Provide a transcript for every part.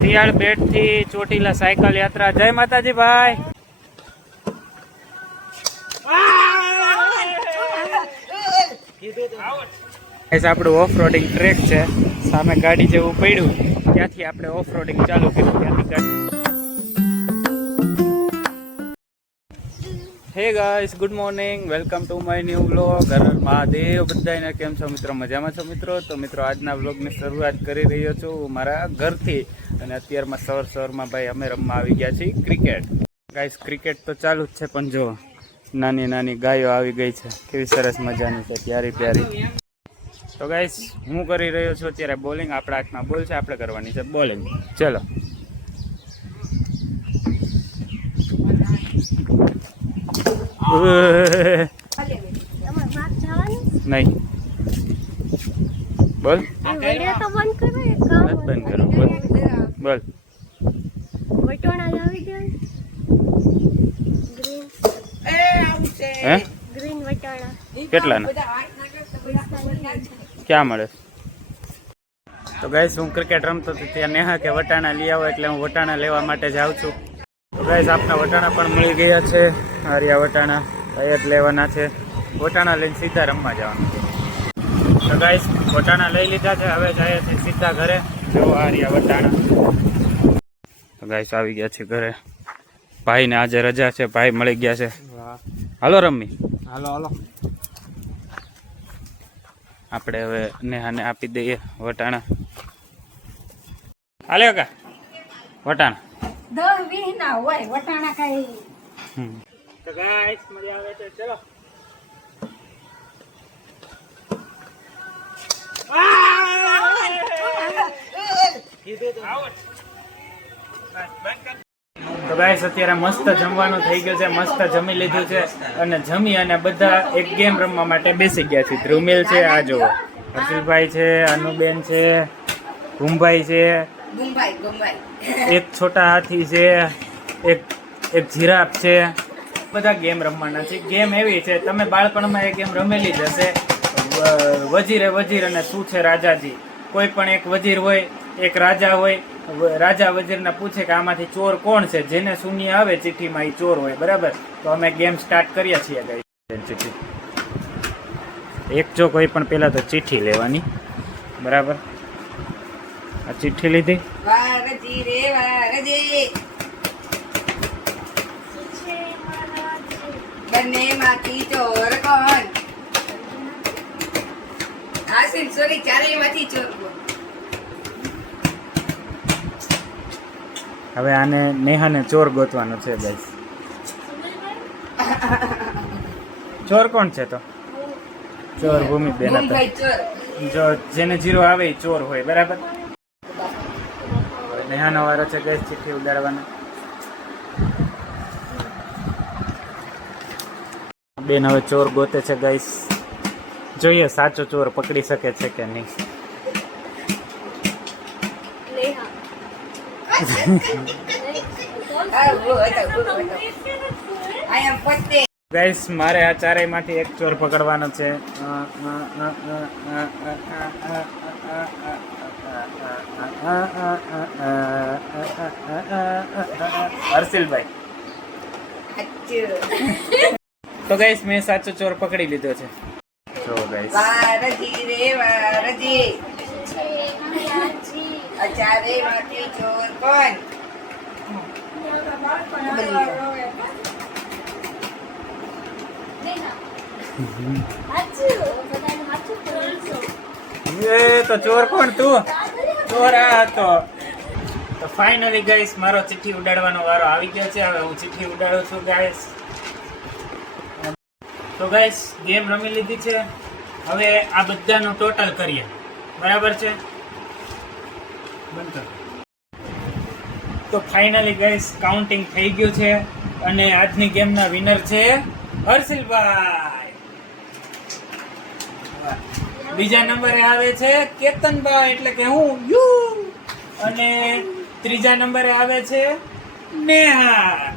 શિયાળ બેટ થી ચોટીલા સાયકલ યાત્રા. જય માતાજી ભાઈ. આપણું ઓફ રોડિંગ ટ્રેક છે, સામે ગાડી જેવું પડ્યું ત્યાંથી આપણે ઓફ રોડિંગ ચાલુ કર્યું. ત્યાંથી hey guys, good morning, welcome to my new vlog. Har Har Mahadev. બધાને કેમ છો મિત્રો? મજામાં છો મિત્રો? તો મિત્રો આજના વ્લોગની શરૂઆત કરી રહ્યો છું મારા ઘરથી. અને અત્યારમાં સવારમાં ભાઈ અમે રમવા આવી ગયા છીએ ક્રિકેટ. ગાઈસ ક્રિકેટ તો ચાલુ જ છે, પણ જો નાની નાની ગાયો આવી ગઈ છે, કેવી સરસ મજાની છે, પ્યારી પ્યારી. તો ગાઈસ હું કરી રહ્યો છું અત્યારે બોલિંગ. આપણા હાથમાં બોલ છે, આપણે કરવાની છે બોલિંગ. ચલો. નહીં બોલ, બંધ કરો. બોલ બોલ. કેટલાના ક્યાં મળે? તો ગાઈસ હું ક્રિકેટ રમતો હતો ત્યાં નેહા કે વટાણા લઈ આવો, એટલે હું વટાણા લેવા માટે જાઉં છું. તો ગાઈસ આપના વટાણા પણ મળી ગયા છે. આર્યા વટાણા તૈયાર લેવાના છે. વટાણા લઈને સીધા રમવા જવાનું છે. તો ગાઈસ વટાણા લઈ લીધા છે, હવે જાય છે સીધા ઘરે. જો આર્યા વટાણા. તો ગાઈસ આવી ગયા છે ઘરે. ભાઈને આજે રજા છે, ભાઈ મળી ગયા છે. હાલો રમી. હાલો હાલો. આપણે હવે નેહાને આપી દઈએ વટાણા. હાલે કા વટાણા 10-20 ના હોય વટાણા કઈ. તો ગાઈસ મજા આવે છે. ચલો. તો ગાઈસ અત્યારે મસ્ત જમવાનું થઈ ગયું છે, મસ્ત જમી લીધું છે. અને જમી અને બધા એક ગેમ રમવા માટે બેસી ગયા છે. ધ્રુમિલ છે, આ જુઓ, હર્ષિલભાઈ છે, અનુબેન છે, ગુંભાઈ છે, એક છોટા હાથી છે, એક જીરાફ છે. બધા ગેમ રમવાના છે. ગેમ એવી છે, તમે બાળપણમાં એ ગેમ રમેલી જ હશે. વજીરે વજીર અને શું છે રાજાજી. કોઈ પણ એક વજીર હોય, એક રાજા હોય. રાજા વજીરને પૂછે કે આમાંથી ચોર કોણ છે, જેને શૂન્ય આવે ચિઠ્ઠીમાં એ ચોર હોય. બરાબર? તો અમે ગેમ સ્ટાર્ટ કરીએ છીએ. ચિઠ્ઠી એક જો કોઈ પણ પેલા તો ચિઠ્ઠી લેવાની. બરાબર? આ ચિઠ્ઠી લીધી. વારજી રે વારજી, બંને માંથી ચોર કોણ? આસિન સોરી, ચારેય માંથી ચોર કોણ? હવે આને નેહાને ચોર ગોતવાનો છે ગાઈસ. ચોર કોણ છે? તો ચોર ભૂમિબેન હતા. જો જેને જીરો આવે એ ચોર હોય. બરાબર? નેહાનો વારો છે ગાઈસ ચિઠ્ઠી ઉડાડવાનો. બેન હવે ચોર ગોતે છે ગાઈસ. જોઈએ સાચો ચોર પકડી શકે છે કે નહીં. ગાઈસ મારે આ ચારેય માંથી એક ચોર પકડવાનો છે. હર્ષિલભાઈ. તો ગાઈસ મેં સાચો ચોર પકડી લીધો છે. જો ગાઈસ વારજી રે વારજી, ચારેય માંથી ચોર કોણ? એ તો ચોર કોણ? તું ચોર આ હતો. તો ફાઇનલી ગાઈસ મારો ચિઠ્ઠી ઉડાડવાનો વારો આવી ગયો છે. હવે હું ચિઠ્ઠી ઉડાડું છું ગાઈસ. તો ગાઈસ ગેમ રમી લીધી છે. હવે આ બધાનું ટોટલ કરીએ. બરાબર છે? બંધ. તો ફાઇનલી ગાઈસ કાઉન્ટિંગ થઈ ગયું છે. અને આજની ગેમના વિનર છે હર્ષિલભાઈ. બીજા નંબરે આવે છે કેતનભાઈ, એટલે કે હું યુ. અને ત્રીજા નંબરે આવે છે નેહા.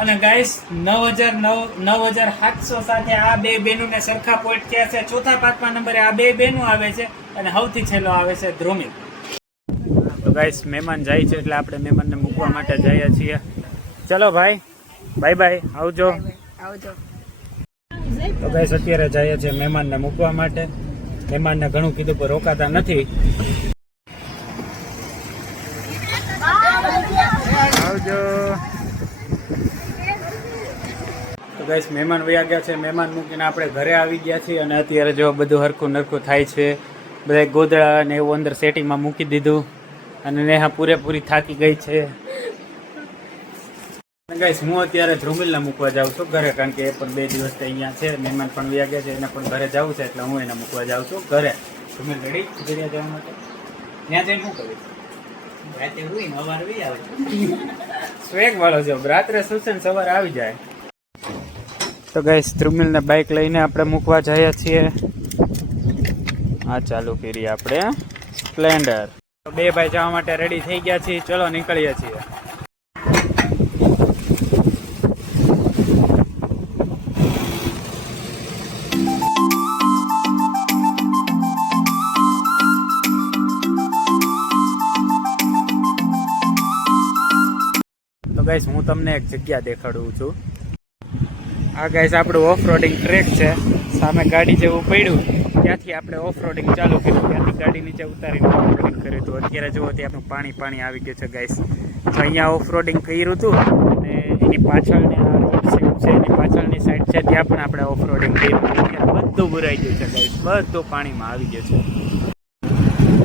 અને ગાઈસ 9,700 સાથે આ બે બહેનોને સરખા પોઈન્ટ થયા છે. ચોથા પાંચમા નંબરે આ બે બહેનો આવે છે અને સૌથી છેલ્લો આવે છે ધ્રુમિલ. તો ગાઈસ મહેમાન જાય છે એટલે આપણે મહેમાનને મૂકવા માટે જઈએ છીએ. ચલો ભાઈ, બાય બાય, આવજો. આવજો. તો ગાઈસ અત્યારે જઈએ છીએ મહેમાનને મૂકવા માટે. મહેમાનને ઘણું કીધું પણ રોકાતા નથી. આવજો. તો ગાઈસ મહેમાન વયા ગયા છે. મહેમાન મૂકીને આપણે ઘરે આવી ગયા છીએ અને અત્યારે જો બધું હરખું નરખું થાય છે. બધા ગોદડા ને એવું અંદર સેટિંગમાં મૂકી દીધું અને નેહા પૂરેપૂરી થાકી ગઈ છે. ગાઈસ હું અત્યારે ધ્રુમિલને મૂકવા જાઉં છું ઘરે, કારણ કે એ પણ 2 દિવસથી અહીંયા છે. મહેમાન પણ વયા ગયા છે, એને પણ ઘરે જવું છે એટલે હું એને મૂકવા જાઉં છું ઘરે. ધ્રુમિલ રેડી ઘરે જવા માટે? ત્યાં જઈને શું કરીશ? રાતે હોય ને સવારે આવી આવે. સ્વેગ વાળો છે, રાત્રે સુશે ને સવારે આવી જાય. તો ગાઈસ ધ્રુમિલને બાઇક લઈને આપણે મૂકવા જઈએ છીએ. આ ચાલુ કરી આપણે સ્પ્લેન્ડર. 2 ભાઈ જવા માટે રેડી થઈ ગયા છીએ. ચલો નીકળીએ છીએ. તો ગાઈસ હું તમને એક જગ્યા દેખાડું છું. આ ગાઈસ આપણું ઓફ રોડિંગ ટ્રેક છે. સામે ગાડી જેવું પડ્યું ત્યાંથી આપણે ઓફ રોડિંગ ચાલુ કર્યું. ત્યાંથી ગાડી નીચે ઉતારીને ઓફ રોડિંગ કર્યું હતું. અત્યારે જુઓ ત્યાં પાણી આવી ગયું છે ગાઈસ. તો અહીંયા ઓફ રોડિંગ કર્યું હતું અને એની પાછળની આ રોડ સાઈડ છે, એની પાછળની સાઈડ છે, ત્યાં પણ આપણે ઓફ રોડિંગ કર્યું. અત્યારે બધું ભરાઈ ગયું છે ગાઈસ, બધું પાણીમાં આવી ગયું છે.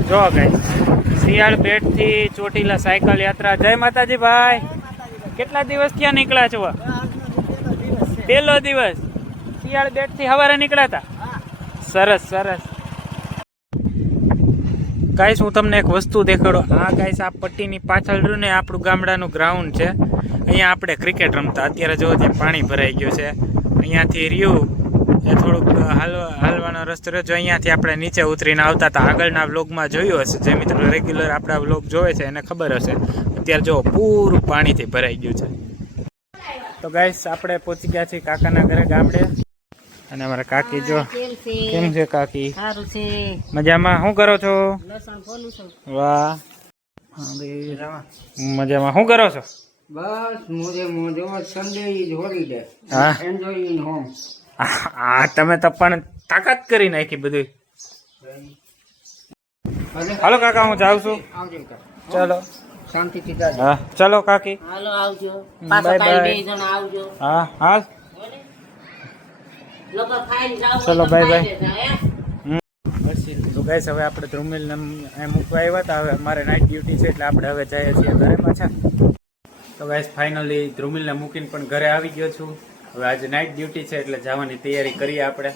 જો ગાઈસ શિયાળ બેટથી ચોટીલા સાયકલ યાત્રા. જય માતાજી ભાઈ. કેટલા દિવસ ક્યાં નીકળ્યા છો? પહેલો દિવસ શિયાળ બેટ થી સવારે નીકળ્યા હતા. સરસ સરસ. ગાઈસ હું તમને એક વસ્તુ દેખાડો. આ ગાઈસ આ પટ્ટીની પાછળ રહ્યું ને આપણું ગામડાનું ગ્રાઉન્ડ છે. અહીંયા આપણે ક્રિકેટ રમતા. અત્યારે જો ત્યાં પાણી ભરાઈ ગયું છે. અહીંયાથી રહ્યું એ થોડુંક હાલવાનો રસ્તો રહ્યો. જો અહીંયાથી આપણે નીચે ઉતરીને આવતા હતા. આગળના વ્લોગમાં જોયું હશે. જે મિત્રો રેગ્યુલર આપણા વ્લોગ જોવે છે એને ખબર હશે. અત્યારે જો પૂરું પાણીથી ભરાઈ ગયું છે. તો ગાઈસ આપણે પહોંચી ગયા છીએ કાકાના ઘરે ગામડે. અને અમારા કાકી જો કેમ છે કાકી? સારું છે. મજામાં? શું કરો છો? લસણ ફોલું છું. વાહ મજામાં. શું કરો છો? બસ મોજો સન્ડે ઇઝ હોલિડે. હા એન્જોય ઇન હોમ. હા તમે તો પણ તાકાત કરી નાખી બધી. હાલો કાકા હું જાઉં છું. આવજો. ચલો શાંતિથી જાજો. હા ચલો કાકી. હાલો આવજો. Bye bye. 2 જણ આવજો. હા હાલ લોકો ખાઈને જાવ. ચલો બાય બાય. તો ગાઈસ હવે આપણે ધ્રુમિલને મૂકવા આવ્યા હતા. હવે અમારે નાઇટ ડ્યુટી છે એટલે આપણે હવે જઈએ છીએ ઘરે પાછા. તો ગાઈસ ફાઇનલી ધ્રુમિલને મૂકીને પણ ઘરે આવી ગયો છું. હવે આજે નાઇટ ડ્યુટી છે એટલે જવાની તૈયારી કરીએ આપણે.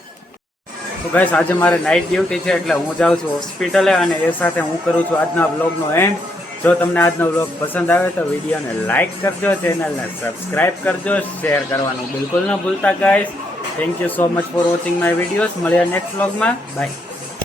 તો ગાઈસ આજે મારે નાઇટ ડ્યુટી છે એટલે હું જાઉં છું હોસ્પિટલે અને એ સાથે હું કરું છું આજના વ્લોગનો એન્ડ. જો તમને આજનો વ્લોગ પસંદ આવે તો વિડીયોને લાઇક કરજો, ચેનલને સબસ્ક્રાઇબ કરજો, શેર કરવાનું બિલકુલ ન ભૂલતા guys. Thank you so much for watching my videos. મળ્યા નેક્સ્ટ વ્લોગમાં. બાય.